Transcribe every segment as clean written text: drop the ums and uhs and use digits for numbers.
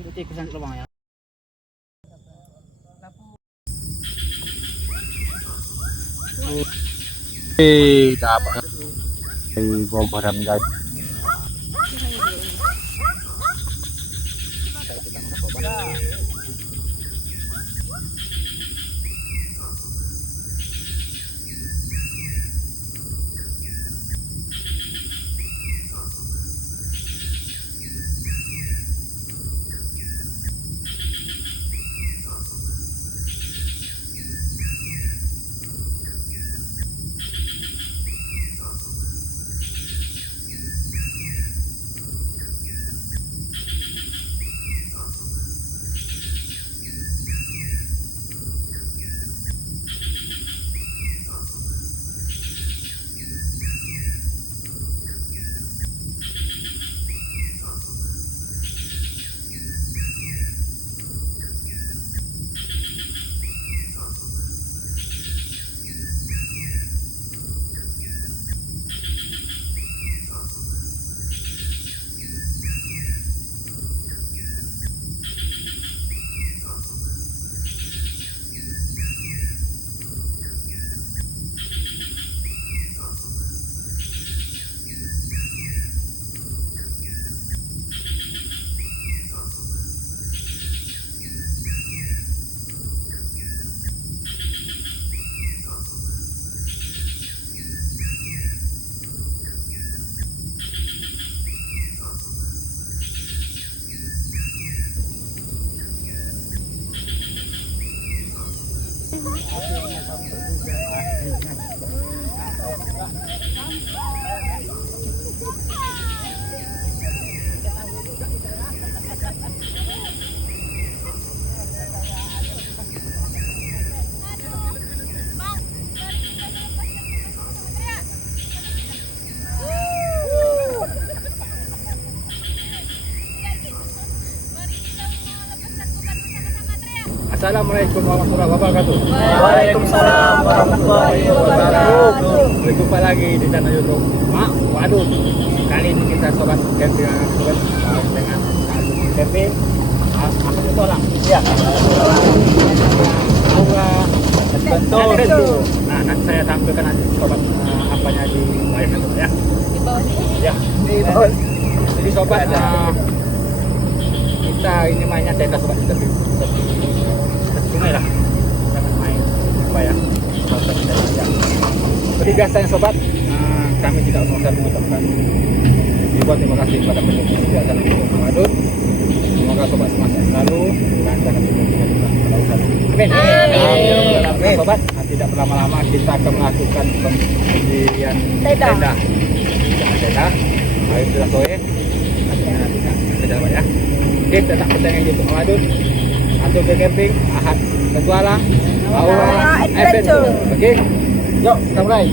Nanti tikus yang lubang ya. Dapat ay bobaram guys. Assalamualaikum warahmatullahi wabarakatuh. Waalaikumsalam warahmatullahi wabarakatuh. Berjumpa lagi di channel YouTube Mak Wadud. Kali ini kita sobat camping dengan camping apa itu tolak? Ya. Aura betul. Nah, nanti saya tampilkan nanti sobat apanya di layar itu ya. Di bawah sini. Ya, di bawah. Jadi sobat kita ini mainnya tenda sobat di tepi sungai lah, jangan main apa ya, sobat tidak bisa. Seperti biasanya sobat, kami tidak bosan mengucapkan ribuan terima kasih kepada pendukung setia channel YouTube Wadud. Semoga sobat semangat selalu lancarkan hidupnya di kelautan. Amin. Amin. Sobat, tidak berlama-lama kita akan melakukan pendirian tenda. Jangan tenda, air sudah sore, nanti kita jalan ya. Oke, tetap percaya YouTube Wadud. Atau ke camping, Ahad petualang, Aura Adventure. Oke, yuk kita mulai.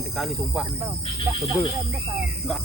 cantik kali sumpah. Tebel. Enggak.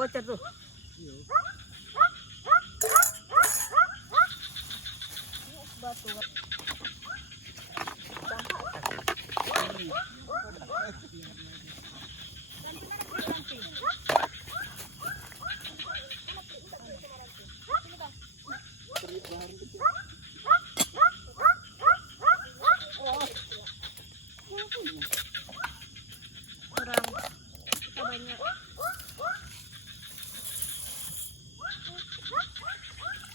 Gocor tuh. Batu.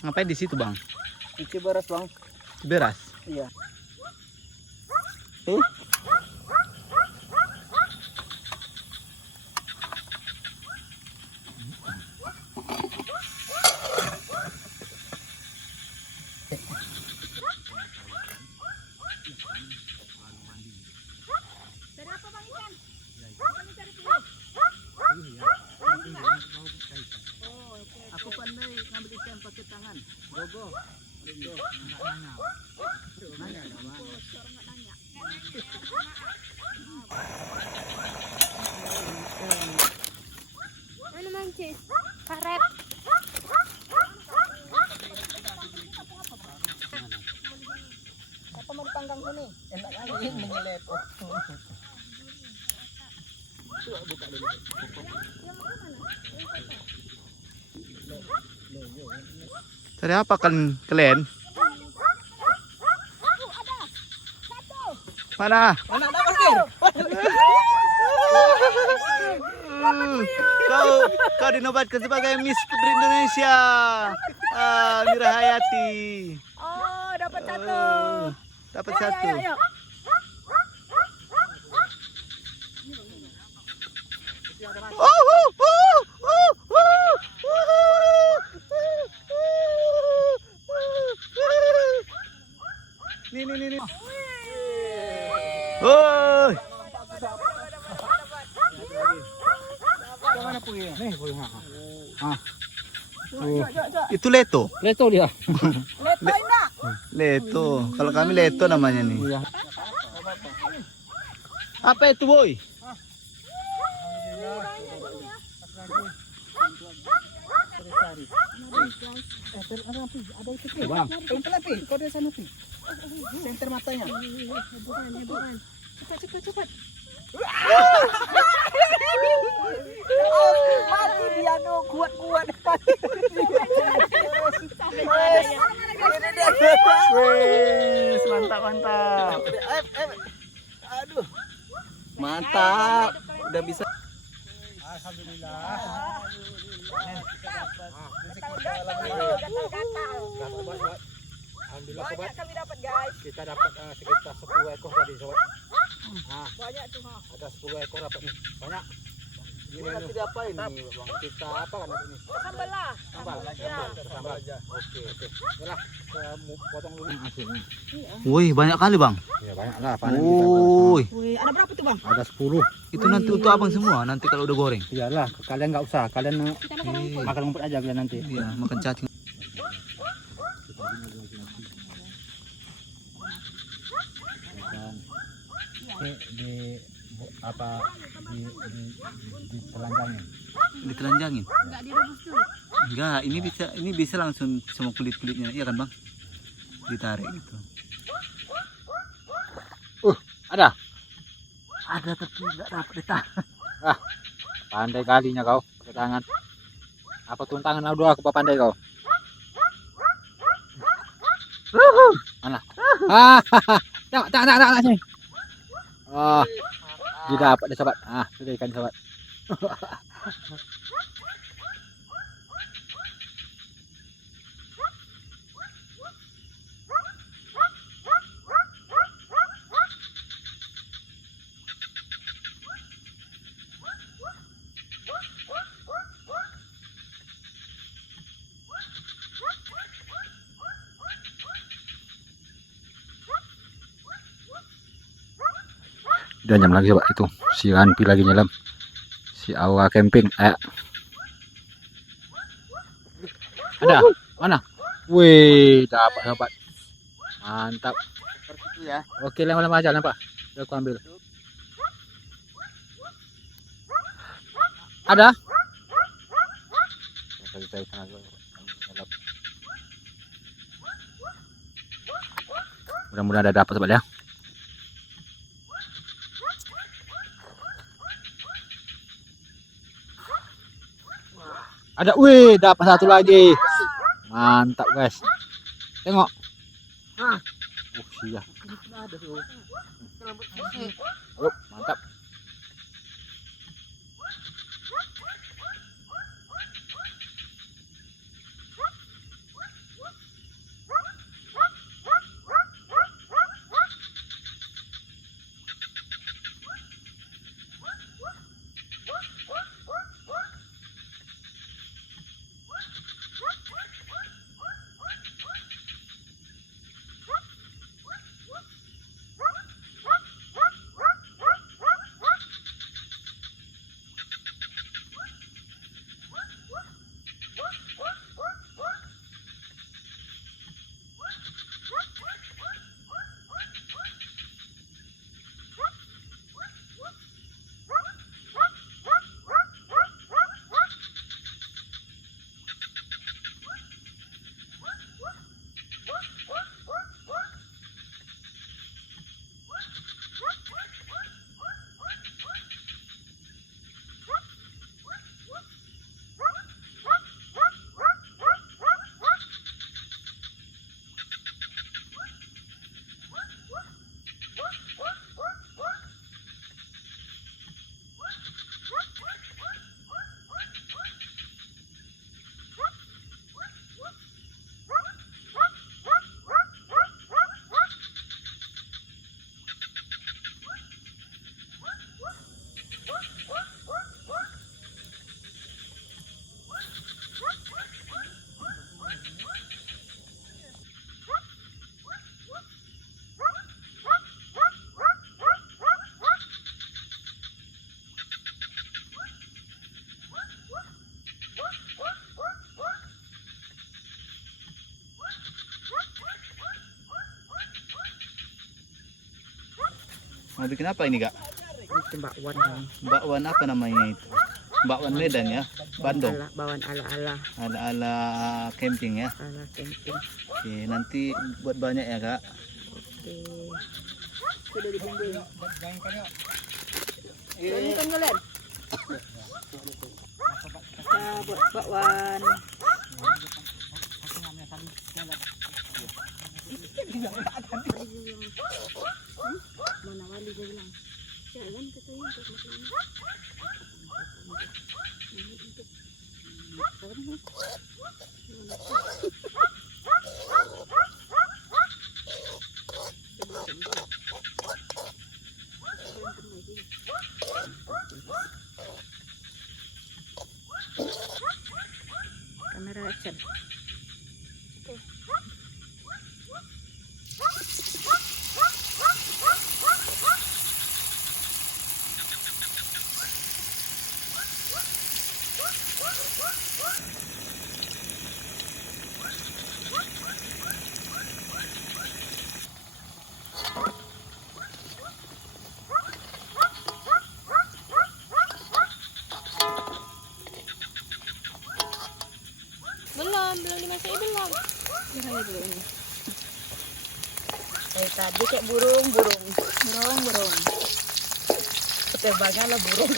Ngapain di situ, Bang? Cuci beras, Bang. Beras. Iya. Aku pandai ngambil ikan pakai tangan. Gogo. Ano mancis? Karet. Apa mau dipanggang sini? Enak kali menyelepo. Coba buka dulu. Tadi apa kan kalian? Mana? Mana ada pasir? Kau dinobatkan sebagai Miss Putri Indonesia. Mira Hayati. Oh, dapat satu. Dapat satu. Ayo. Nih. Woi. Mana punya? Nih punya. Itu leto. Leto dia. Leto enak. Leto. Kalau kami leto namanya nih. Iya. Apa itu, boy? Bang. Tempel api, kau dari sana pi. Center matanya. Bukan. Cepat. Mati dia no, kuat. Wes, mantap. Aduh. Mantap. Udah bisa. Alhamdulillah sobat. Kami dapat guys. Kita dapat sekitar 10 ekor tadi sobat. Banyak tuh. Ada 10 ekor dapat nih. Banyak. Ini nanti diapain nih, Bang? Kita apa kan ini? Sambal lah. Sambal aja. Oke. Yalah, kita potong dulu. Wih, banyak kali, Bang. Ya banyak lah panen Woi, Wih, ada berapa tuh bang? Ada 10. itu nanti untuk Abang semua nanti kalau udah goreng. Iyalah, kalian nggak usah. Kalian makan rumput aja kalian nanti. Iya, makan cacing. Telanjangin. Ditelanjangin. Enggak direbus dulu. Enggak, ini bisa langsung semua kulit-kulitnya, iya kan, Bang? Ditarik gitu. Ada. Ada tapi enggak dapat ditahan. Pandai kalinya kau pakai tangan. Apa turun tangan dua aku pandai kau. Mana? Tak sini. Tidak dapat deh sobat. Sudah ikan sobat. Udah jam lagi sobat itu. Si Ranpi lagi nyelam. Si Awa camping. Ayo. Ada? Mana? Wih, dapat sobat. Mantap. Ya. Oke, lempar aja lempar. Udah aku ambil. Ada? Mudah-mudahan ada dapat sobat ya. Ada, wih, dapat satu lagi. Mantap guys. Tengok. Iya. Mantap. Mau bikin apa ini kak? Bikin bakwan. Bakwan apa namanya itu? Bakwan Medan ya? Bandung? Bakwan ala-ala. Ala-ala camping ya? Ala camping. Oke, nanti buat banyak ya kak? Oke. Sudah dibumbuin. Ini Kan jalan. Kita buat bakwan. Mana wali dia bilang? Jalan ke saya untuk makan. Kamera action. Belum dimasak belum. Tadi kayak burung. Penerbangan lah burung.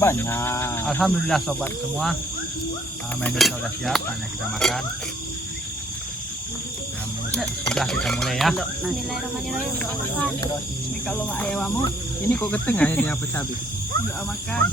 Banyak. Alhamdulillah sobat semua. Mainnya sudah siap, hanya kita makan. Sudah kita mulai ya. Bismillahirrahmanirrahim. Makan. Ini kalau mak ayawamu, Ini kok ketengah ini apa cabai? doa makan.